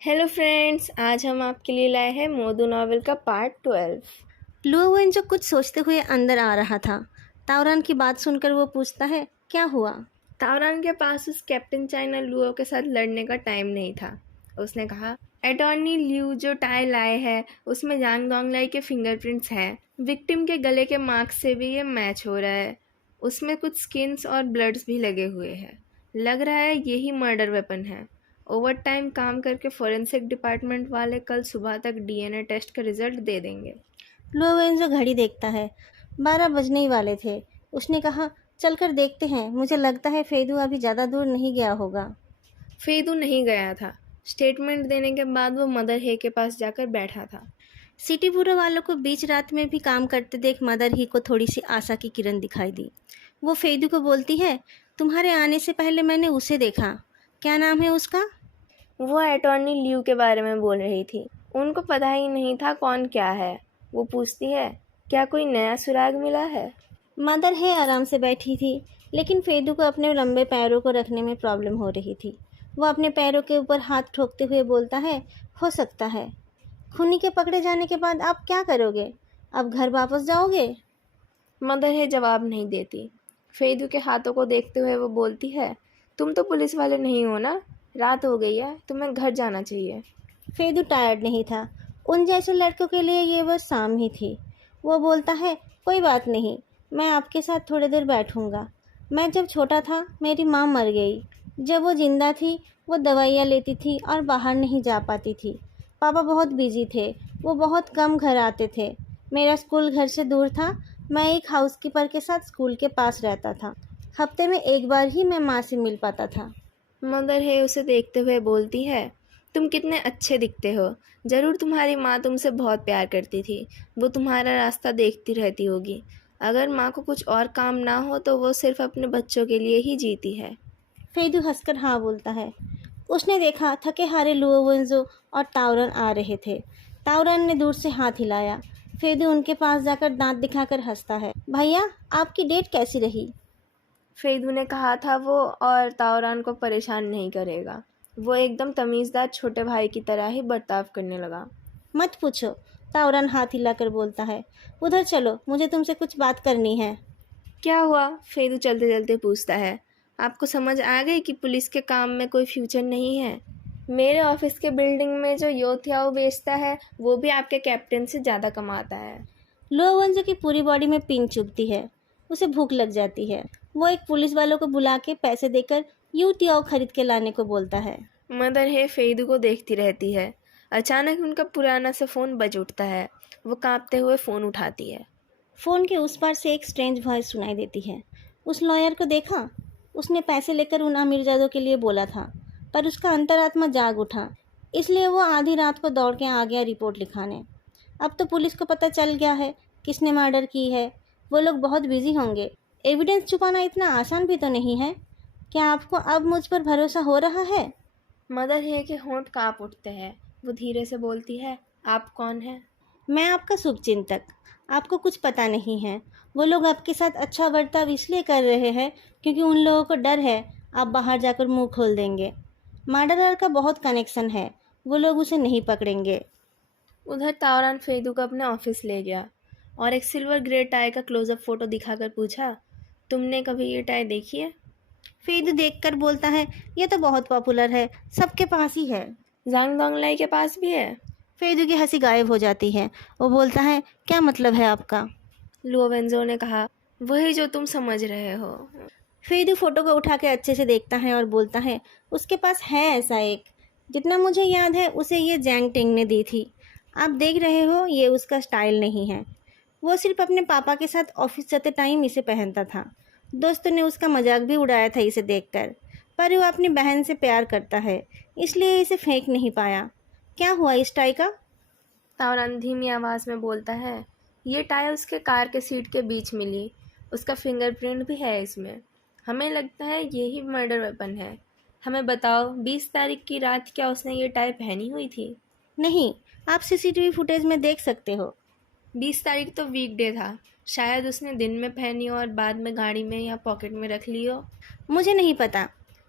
Hello friends, आज हम आपके लिए लाए हैं मोदू नॉवल का पार्ट 12। लुओवेन जो कुछ सोचते हुए अंदर आ रहा था। तावरान की बात सुनकर वो पूछता है, क्या हुआ? तावरान के पास उस कैप्टन चाइना लुओ के साथ लड़ने का टाइम नहीं था। उसने कहा, अटॉर्नी लिू जो टाई लाए है उसमें यांग दोंगलाई के फिंगरप्रिंट्स हैं। विक्टिम के गले के मार्क्स से भी ये मैच हो रहा है। उसमें कुछ स्किन्स और ब्लड्स भी लगे हुए हैं। लग रहा है यही मर्डर वेपन है। ओवर टाइम काम करके फोरेंसिक डिपार्टमेंट वाले कल सुबह तक डीएनए टेस्ट का रिजल्ट दे देंगे। लुओवेन जो घड़ी देखता है, 12 बजने ही वाले थे। उसने कहा, चलकर देखते हैं। मुझे लगता है फेदू अभी ज़्यादा दूर नहीं गया होगा। फेदू नहीं गया था। स्टेटमेंट देने के बाद वो मदर हे के पास जाकर बैठा था। सिटी ब्यूरो वालों को बीच रात में भी काम करते देख मदर ही को थोड़ी सी आशा की किरण दिखाई दी। वो फेदू को बोलती है, तुम्हारे आने से पहले मैंने उसे देखा। क्या नाम है उसका? वो अटॉर्नी ल्यू के बारे में बोल रही थी। उनको पता ही नहीं था कौन क्या है। वो पूछती है, क्या कोई नया सुराग मिला है? मदर है आराम से बैठी थी, लेकिन फेदू को अपने लंबे पैरों को रखने में प्रॉब्लम हो रही थी। वो अपने पैरों के ऊपर हाथ ठोकते हुए बोलता है, हो सकता है। खूनी के पकड़े जाने के बाद आप क्या करोगे? अब घर वापस जाओगे? मदर हे जवाब नहीं देती। फेदू के हाथों को देखते हुए वो बोलती है, तुम तो पुलिस वाले नहीं हो ना। रात हो गई है, तुम्हें घर जाना चाहिए। फेदू टायर्ड नहीं था। उन जैसे लड़कों के लिए ये बस शाम ही थी। वो बोलता है, कोई बात नहीं, मैं आपके साथ थोड़ी देर बैठूंगा। मैं जब छोटा था मेरी माँ मर गई। जब वो जिंदा थी वो दवाइयाँ लेती थी और बाहर नहीं जा पाती थी। पापा बहुत बिजी थे, वो बहुत कम घर आते थे। मेरा स्कूल घर से दूर था। मैं एक हाउसकीपर के साथ स्कूल के पास रहता था। हफ्ते में एक बार ही मैं माँ से मिल पाता था। मदर है उसे देखते हुए बोलती है, तुम कितने अच्छे दिखते हो। ज़रूर तुम्हारी माँ तुमसे बहुत प्यार करती थी। वो तुम्हारा रास्ता देखती रहती होगी। अगर माँ को कुछ और काम ना हो तो वो सिर्फ अपने बच्चों के लिए ही जीती है। फेदू हंसकर हाँ बोलता है। उसने देखा थके हारे लुओवेंजो और तावरन आ रहे थे। तावरन ने दूर से हाथ हिलाया। फेदू उनके पास जाकर दांत दिखाकर हंसता है। भैया, आपकी डेट कैसी रही? फेदू ने कहा था वो और ताओरान को परेशान नहीं करेगा। वो एकदम तमीज़दार छोटे भाई की तरह ही बर्ताव करने लगा। मत पूछो, तावरन हाथ हिलाकर बोलता है। उधर चलो, मुझे तुमसे कुछ बात करनी है। क्या हुआ? फेदू चलते चलते पूछता है। आपको समझ आ गई कि पुलिस के काम में कोई फ्यूचर नहीं है? मेरे ऑफिस के बिल्डिंग में जो योथियाओ बेचता है वो भी आपके कैप्टन से ज़्यादा कमाता है। लुओवेंजो की पूरी बॉडी में पिन चुभती है। उसे भूख लग जाती है। वो एक पुलिस वालों को बुला के पैसे देकर यू तियाओ खरीद के लाने को बोलता है। मदर है फेदू को देखती रहती है। अचानक उनका पुराना सा फ़ोन बज उठता है। वो कांपते हुए फ़ोन उठाती है। फ़ोन के उस पार से एक स्ट्रेंज वॉइस सुनाई देती है। उस लॉयर को देखा? उसने पैसे लेकर उन अमीरजादों के लिए बोला था, पर उसका अंतरात्मा जाग उठा। इसलिए वो आधी रात को दौड़ के आ गया रिपोर्ट लिखाने। अब तो पुलिस को पता चल गया है किसने मर्डर की है। वो लोग बहुत बिजी होंगे। एविडेंस छुपाना इतना आसान भी तो नहीं है। क्या आपको अब मुझ पर भरोसा हो रहा है? मदर है के होंठ कांप उठते हैं। वो धीरे से बोलती है, आप कौन हैं? मैं आपका शुभचिंतक। आपको कुछ पता नहीं है। वो लोग आपके साथ अच्छा बर्ताव इसलिए कर रहे हैं क्योंकि उन लोगों को डर है आप बाहर जाकर मुंह खोल देंगे। मर्डरर का बहुत कनेक्शन है, वो लोग उसे नहीं पकड़ेंगे। उधर तावरान फेदू को अपने ऑफिस ले गया और एक सिल्वर ग्रे टाई का क्लोजअप फोटो दिखाकर पूछा, तुमने कभी ये टाई देखी है? फेद देखकर बोलता है, ये तो बहुत पॉपुलर है, सबके पास ही है। जांग दोंगलाई के पास भी है। फेदू की हंसी गायब हो जाती है। वो बोलता है, क्या मतलब है आपका? लुओ वेंजो ने कहा, वही जो तुम समझ रहे हो। फेदू फोटो को उठा के अच्छे से देखता है और बोलता है, उसके पास है ऐसा एक। जितना मुझे याद है उसे ये जैंग टिंग ने दी थी। आप देख रहे हो, ये उसका स्टाइल नहीं है। वो सिर्फ अपने पापा के साथ ऑफिस जाते टाइम इसे पहनता था। दोस्तों ने उसका मजाक भी उड़ाया था इसे देखकर। पर वो अपनी बहन से प्यार करता है, इसलिए इसे फेंक नहीं पाया। क्या हुआ इस टाई का? तावरान धीमी आवाज़ में बोलता है, ये टाई उसके कार के सीट के बीच मिली। उसका फिंगरप्रिंट भी है इसमें। हमें लगता है यही मर्डर वेपन है। हमें बताओ, 20 तारीख की रात क्या उसने ये टाई पहनी हुई थी? नहीं, आप सीसीटीवी फुटेज में देख सकते हो। 20 तारीख तो वीकडे था। शायद उसने दिन में पहनी हो और बाद में गाड़ी में या पॉकेट में रख ली हो। मुझे नहीं पता।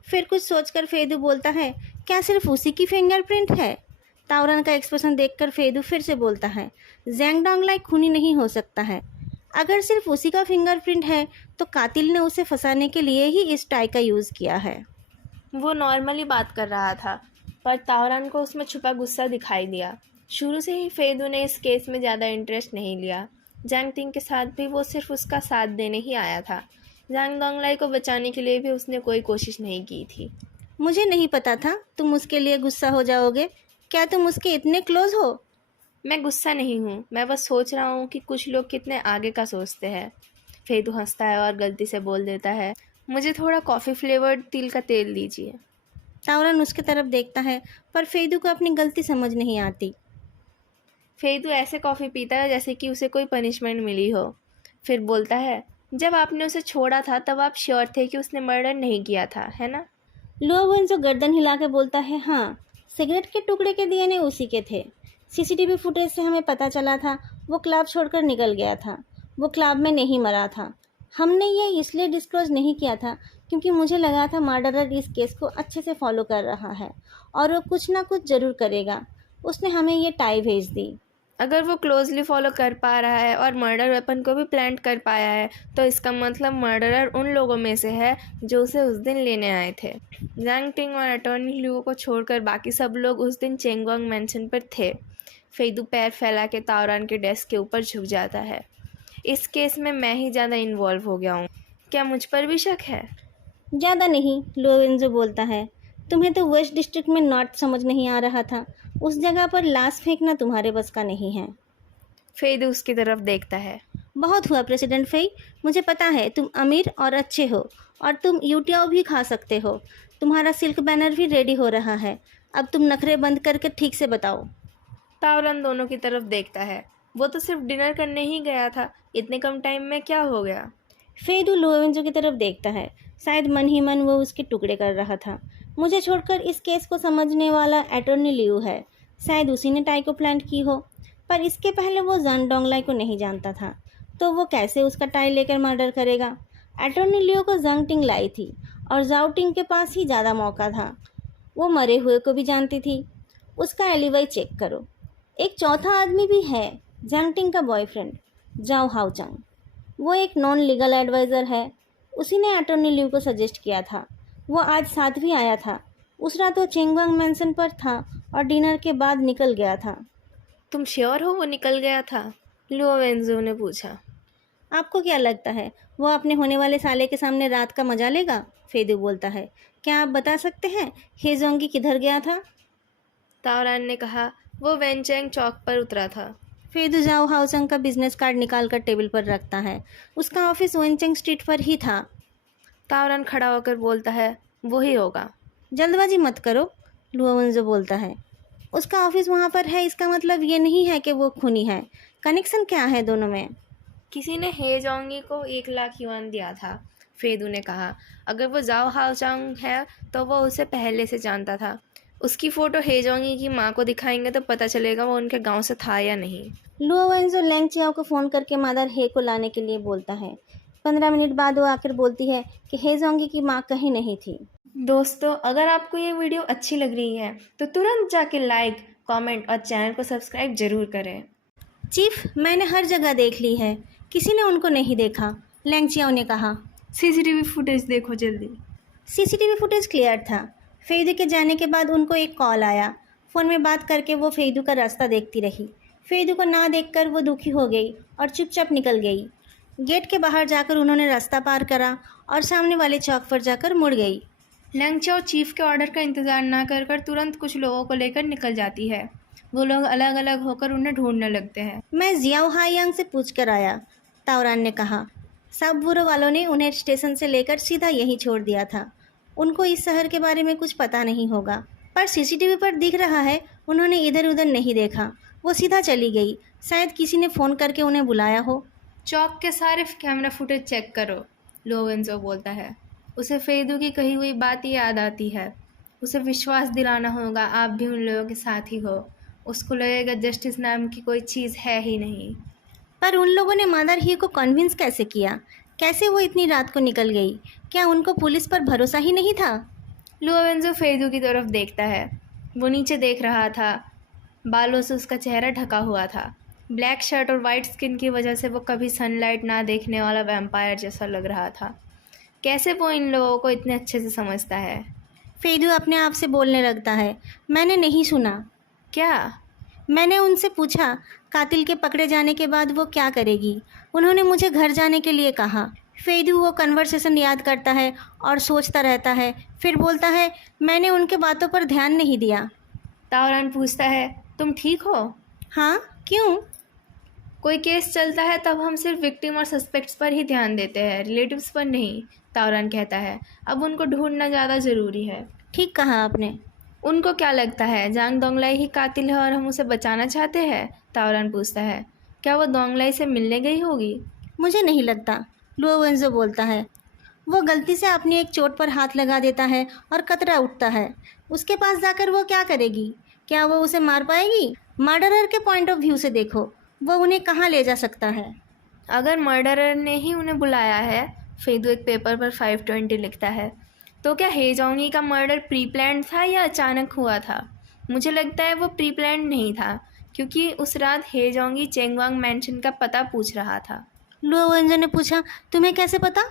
फिर कुछ सोचकर फेदू बोलता है, क्या सिर्फ उसी की फिंगरप्रिंट है? तावरन का एक्सप्रेशन देखकर फेदू फिर से बोलता है, जैंग डोंगलाई खूनी नहीं हो सकता है। अगर सिर्फ उसी का फिंगरप्रिंट है तो कातिल ने उसे फंसाने के लिए ही इस टाई का यूज़ किया है। वो नॉर्मली बात कर रहा था, पर तावरान को उसमें छुपा गुस्सा दिखाई दिया। शुरू से ही फेदू ने इस केस में ज़्यादा इंटरेस्ट नहीं लिया। जांग तिंग के साथ भी वो सिर्फ उसका साथ देने ही आया था। जांग दोंगलाई को बचाने के लिए भी उसने कोई कोशिश नहीं की थी। मुझे नहीं पता था तुम उसके लिए गुस्सा हो जाओगे। क्या तुम उसके इतने क्लोज हो? मैं गुस्सा नहीं हूँ, मैं बस सोच रहा हूँ कि कुछ लोग कितने आगे का सोचते हैं। फेदू हंसता है और गलती से बोल देता है, मुझे थोड़ा कॉफ़ी फ्लेवर्ड तिल का तेल दीजिए। तावरन उसके तरफ देखता है, पर फेदू को अपनी गलती समझ नहीं आती। फेदू ऐसे कॉफ़ी पीता है जैसे कि उसे कोई पनिशमेंट मिली हो। फिर बोलता है, जब आपने उसे छोड़ा था तब आप श्योर थे कि उसने मर्डर नहीं किया था, है ना? लुओवेंजो गर्दन हिला के बोलता है, हाँ, सिगरेट के टुकड़े के डीएनए उसी के थे। सीसीटीवी फुटेज से हमें पता चला था वो क्लब छोड़कर निकल गया था। वो क्लब में नहीं मरा था। हमने ये इसलिए डिस्क्लोज नहीं किया था क्योंकि मुझे लगा था मर्डरर इस केस को अच्छे से फॉलो कर रहा है और वो कुछ ना कुछ ज़रूर करेगा। उसने हमें ये टाई भेज दी। अगर वो क्लोजली फॉलो कर पा रहा है और मर्डर वेपन को भी प्लांट कर पाया है तो इसका मतलब मर्डरर उन लोगों में से है जो उसे उस दिन लेने आए थे। जांग टिंग और अटॉर्नी लिऊ को छोड़कर बाकी सब लोग उस दिन चेंगोंग मैंशन पर थे। फेदू पैर फैला के तावरान के डेस्क के ऊपर झुक जाता है। इस केस में मैं ही ज़्यादा इन्वॉल्व हो गया हूँ, क्या मुझ पर भी शक है? ज़्यादा नहीं, लुओवेंजो बोलता है। तुम्हें तो वेस्ट डिस्ट्रिक्ट में नॉर्थ समझ नहीं आ रहा था। उस जगह पर लाश फेंकना तुम्हारे बस का नहीं है। फेदू उसकी तरफ देखता है। बहुत हुआ प्रेसिडेंट फेई, मुझे पता है तुम अमीर और अच्छे हो और तुम यूटियाओ भी खा सकते हो। तुम्हारा सिल्क बैनर भी रेडी हो रहा है। अब तुम नखरे बंद करके ठीक से बताओ। तावरन दोनों की तरफ देखता है। वो तो सिर्फ डिनर करने ही गया था, इतने कम टाइम में क्या हो गया? फेदू लुओवेंजो की तरफ देखता है। शायद मन ही मन वो उसके टुकड़े कर रहा था। मुझे छोड़कर इस केस को समझने वाला अटॉर्नी लिऊ है। शायद उसी ने टाई को प्लांट की हो, पर इसके पहले वो जन डोंगलाई को नहीं जानता था, तो वो कैसे उसका टाई लेकर मर्डर करेगा? अटॉर्नी लिऊ को जंग टिंग लाई थी और जाओ टिंग के पास ही ज़्यादा मौका था। वो मरे हुए को भी जानती थी। उसका एलिवाई चेक करो। एक चौथा आदमी भी है, जंग टिंग का बॉयफ्रेंड, जाओ हाउचंग। वो एक नॉन लीगल एडवाइज़र है। उसी ने अटॉर्नी लिऊ को सजेस्ट किया था। वो आज साथ भी आया था। उस रात वो चेंगवांग मैंसन पर था और डिनर के बाद निकल गया था। तुम श्योर हो वो निकल गया था? लुओवेंजो ने पूछा। आपको क्या लगता है वो अपने होने वाले साले के सामने रात का मजा लेगा? फेदू बोलता है। क्या आप बता सकते हैं हेजोंगी किधर गया था? तावरान ने कहा, वो वेंचेंग चौक पर उतरा था। फेदू जाओ हाउसंग का बिजनेस कार्ड निकाल कर टेबल पर रखता है। उसका ऑफिस वेंचेंग स्ट्रीट पर ही था। तावरान खड़ा होकर बोलता है, वो ही होगा। जल्दबाजी मत करो, लुओवेंजो बोलता है। उसका ऑफिस वहाँ पर है, इसका मतलब ये नहीं है कि वो खूनी है। कनेक्शन क्या है दोनों में? किसी ने हेजोंगी को 1 लाख युआन दिया था, फेदू ने कहा। अगर वो जाओ हाउचंग है तो वो उसे पहले से जानता था। उसकी फ़ोटो हेजोंगी की माँ को दिखाएंगे तो पता चलेगा वो उनके गांव से था या नहीं। लुओवेंजो लैंग चियाओ को फ़ोन करके मादर हे को लाने के लिए बोलता है। 15 मिनट बाद वो आकर बोलती है कि हेजोंगी की माँ कहीं नहीं थी। दोस्तों, अगर आपको ये वीडियो अच्छी लग रही है तो तुरंत जाके लाइक, कमेंट और चैनल को सब्सक्राइब ज़रूर करें। चीफ, मैंने हर जगह देख ली है, किसी ने उनको नहीं देखा, लैंग चियाओ ने कहा। सीसीटीवी फुटेज देखो जल्दी। सीसीटीवी फुटेज क्लियर था। फेदू के जाने के बाद उनको एक कॉल आया। फ़ोन में बात करके वो फेदू का रास्ता देखती रही। फेदू को ना देखकर वो दुखी हो गई और चुपचाप निकल गई। गेट के बाहर जाकर उन्होंने रास्ता पार करा और सामने वाले चौक पर जाकर मुड़ गई। लैंगचाओ चीफ के ऑर्डर का इंतज़ार ना कर कर तुरंत कुछ लोगों को लेकर निकल जाती है। वो लोग अलग अलग होकर उन्हें ढूंढने लगते हैं। मैं जियाओ हायांग से पूछ कर आया, तावरान ने कहा। सब बुरो वालों ने उन्हें स्टेशन से लेकर सीधा यहीं छोड़ दिया था। उनको इस शहर के बारे में कुछ पता नहीं होगा, पर सीसीटीवी पर दिख रहा है उन्होंने इधर उधर नहीं देखा। वो सीधा चली गई। शायद किसी ने फ़ोन करके उन्हें बुलाया हो। चौक के सारे कैमरा फुटेज चेक करो, लोवेंजो बोलता है। उसे फेदू की कही हुई बात याद आती है। उसे विश्वास दिलाना होगा आप भी उन लोगों के साथ ही हो। उसको लगेगा जस्टिस नाम की कोई चीज़ है ही नहीं। पर उन लोगों ने मदर ही को कन्विंस कैसे किया? कैसे वो इतनी रात को निकल गई? क्या उनको पुलिस पर भरोसा ही नहीं था? लुओ वेंजो फेदू की तरफ देखता है। वो नीचे देख रहा था। बालों से उसका चेहरा ढका हुआ था। ब्लैक शर्ट और वाइट स्किन की वजह से वो कभी सनलाइट ना देखने वाला वैम्पायर जैसा लग रहा था। कैसे वो इन लोगों को इतने अच्छे से समझता है? फेदू अपने आप से बोलने लगता है, मैंने नहीं सुना। क्या? मैंने उनसे पूछा कातिल के पकड़े जाने के बाद वो क्या करेगी। उन्होंने मुझे घर जाने के लिए कहा। फेदू वो कन्वर्सेशन याद करता है और सोचता रहता है, फिर बोलता है, मैंने उनके बातों पर ध्यान नहीं दिया। ताओरान पूछता है, तुम ठीक हो? हाँ, क्यों? कोई केस चलता है तब हम सिर्फ विक्टिम और सस्पेक्ट्स पर ही ध्यान देते हैं, रिलेटिव्स पर नहीं, ताओरान कहता है। अब उनको ढूंढना ज़्यादा ज़रूरी है। ठीक कहा आपने। उनको क्या लगता है जांग दोंगलाई ही कातिल है और हम उसे बचाना चाहते हैं? ताओरान पूछता है। क्या वो दोंगलाई से मिलने गई होगी? मुझे नहीं लगता, लुओ वेंजो बोलता है। वो गलती से अपनी एक चोट पर हाथ लगा देता है और कतरा उठता है। उसके पास जाकर वो क्या करेगी? क्या वो उसे मार पाएगी? मर्डरर के पॉइंट ऑफ व्यू से देखो, वो उन्हें कहाँ ले जा सकता है? अगर मर्डरर ने ही उन्हें बुलाया है, फेदू एक पेपर पर 520 लिखता है, तो क्या हेजोंगी का मर्डर प्री प्लान्ड था या अचानक हुआ था? मुझे लगता है वो प्री प्लान्ड नहीं था, क्योंकि उस रात हेजोंगी चेंगवांग मैंशन का पता पूछ रहा था। लुओ वेंजो ने पूछा, तुम्हें कैसे पता?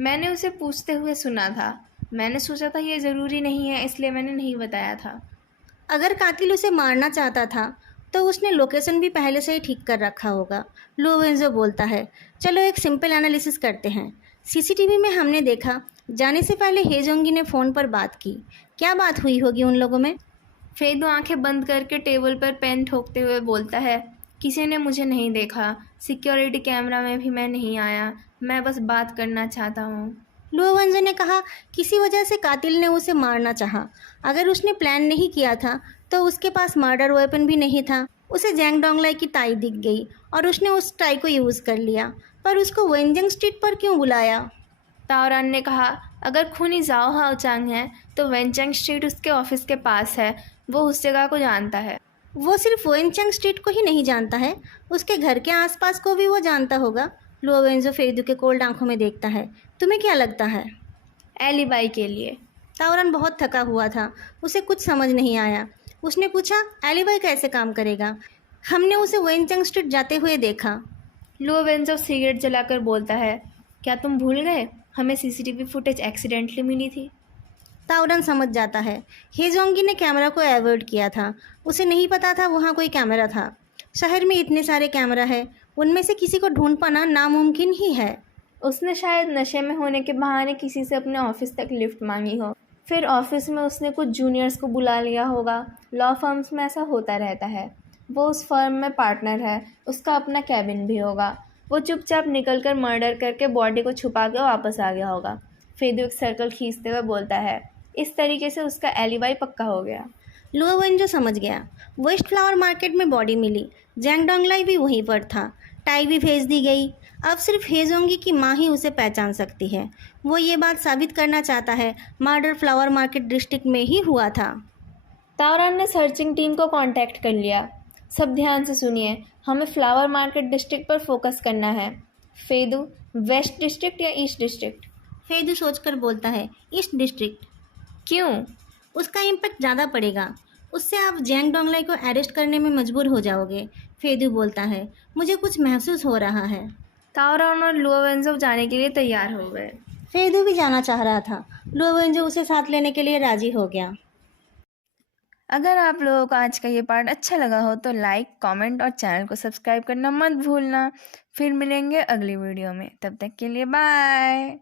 मैंने उसे पूछते हुए सुना था। मैंने सोचा था ये ज़रूरी नहीं है, इसलिए मैंने नहीं बताया था। अगर कातिल उसे मारना चाहता था तो उसने लोकेशन भी पहले से ही ठीक कर रखा होगा, लुओ वेंजो बोलता है। चलो एक सिंपल एनालिसिस करते हैं। सीसीटीवी में हमने देखा जाने से पहले हेजोंगी ने फ़ोन पर बात की। क्या बात हुई होगी उन लोगों में? फेदू आंखें बंद करके टेबल पर पेन ठोकते हुए बोलता है, किसी ने मुझे नहीं देखा, सिक्योरिटी कैमरा में भी मैं नहीं आया, मैं बस बात करना चाहता हूँ। लुओ वेंजो ने कहा, किसी वजह से कातिल ने उसे मारना चाहा। अगर उसने प्लान नहीं किया था तो उसके पास मर्डर वेपन भी नहीं था। उसे जैंग डोंगलाई की टाई दिख गई और उसने उस टाई को यूज़ कर लिया। पर उसको वेंजिंग स्ट्रीट पर क्यों बुलाया? ताओरान ने कहा, अगर खूनी जाओ हाओचांग है तो वेंचैंग स्ट्रीट उसके ऑफिस के पास है, वो उस जगह को जानता है। वो सिर्फ वेनचंग स्ट्रीट को ही नहीं जानता है, उसके घर के आसपास को भी वो जानता होगा। लुओ वेंजो फेदू के कोल्ड आंखों में देखता है। तुम्हें क्या लगता है? एलिबाई के लिए। ताओरन बहुत थका हुआ था, उसे कुछ समझ नहीं आया। उसने पूछा, एलिबाई कैसे काम करेगा? हमने उसे वेनचंग स्ट्रीट जाते हुए देखा। लुओ वेंजो सिगरेट जलाकर बोलता है, क्या तुम भूल गए, हमें सीसीटीवी फुटेज एक्सीडेंटली मिली थी। ताओरन समझ जाता है, हेजोंगी ने कैमरा को अवॉइड किया था। उसे नहीं पता था वहाँ कोई कैमरा था। शहर में इतने सारे कैमरा है, उनमें से किसी को ढूंढ पाना नामुमकिन ही है। उसने शायद नशे में होने के बहाने किसी से अपने ऑफिस तक लिफ्ट मांगी हो, फिर ऑफिस में उसने कुछ जूनियर्स को बुला लिया होगा। लॉ फर्म्स में ऐसा होता रहता है। वो उस फर्म में पार्टनर है, उसका अपना कैबिन भी होगा। वो चुपचाप निकलकर मर्डर करके बॉडी को छुपा के वापस आ गया होगा। फेदू एक सर्कल खींचते हुए बोलता है, इस तरीके से उसका एलिबाई पक्का हो गया। लुओ वेंजो समझ गया। वेस्ट फ्लावर मार्केट में बॉडी मिली, जैंग डोंगलाई भी वहीं पर था, टाई भी भेज दी गई। अब सिर्फ हेजोंगी की माँ ही उसे पहचान सकती है। वो ये बात साबित करना चाहता है मर्डर फ्लावर मार्केट डिस्ट्रिक्ट में ही हुआ था। ताओरान ने सर्चिंग टीम को कांटेक्ट कर लिया। सब ध्यान से सुनिए, हमें फ्लावर मार्केट डिस्ट्रिक्ट पर फोकस करना है। फेदू, वेस्ट डिस्ट्रिक्ट या ईस्ट डिस्ट्रिक्ट? फेदू सोचकर बोलता है, ईस्ट डिस्ट्रिक्ट। क्यों? उसका इम्पैक्ट ज़्यादा पड़ेगा। उससे आप जैंग डोंगलाई को अरेस्ट करने में मजबूर हो जाओगे। फेदू बोलता है, मुझे कुछ महसूस हो रहा है। ताओरान और लुओ वेंजो जाने के लिए तैयार हो गए। फेदू भी जाना चाह रहा था। लुओ वेंजो उसे साथ लेने के लिए राजी हो गया। अगर आप लोगों को आज का ये पार्ट अच्छा लगा हो तो लाइक, कमेंट और चैनल को सब्सक्राइब करना मत भूलना। फिर मिलेंगे अगली वीडियो में, तब तक के लिए बाय।